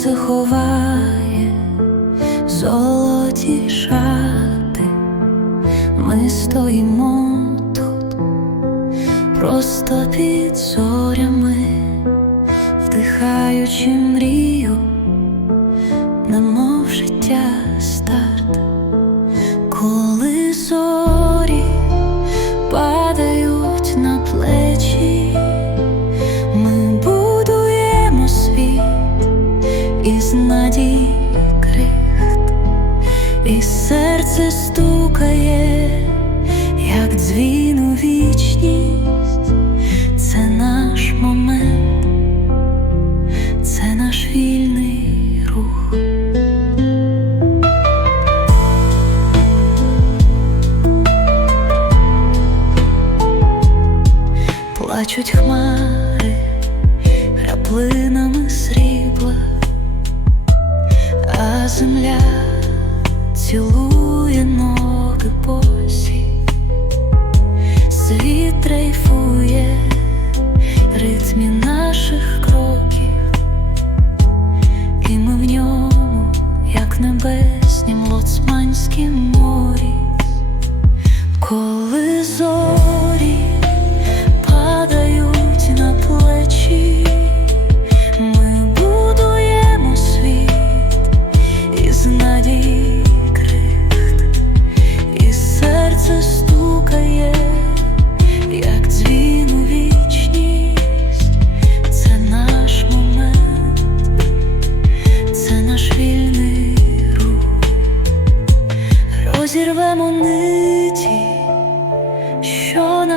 сонце ховає золоті шати, ми стоїмо тут, просто під зорями, вдихаючи мрію, немов життя старт, коли зорі падають на плечі, серце стукає, як дзвін у вічність, це наш момент, це наш вільний рух. Плачуть хмари краплинами срібла, а земля дрейфує ритмі наших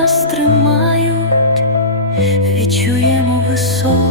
нас тримають, відчуємо висоту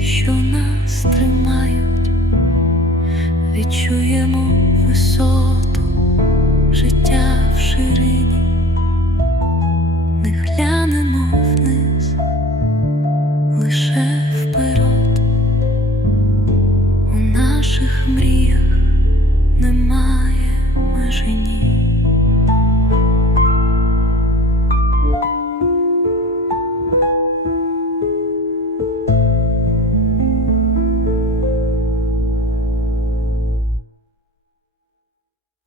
Що нас тримають, відчуємо висоту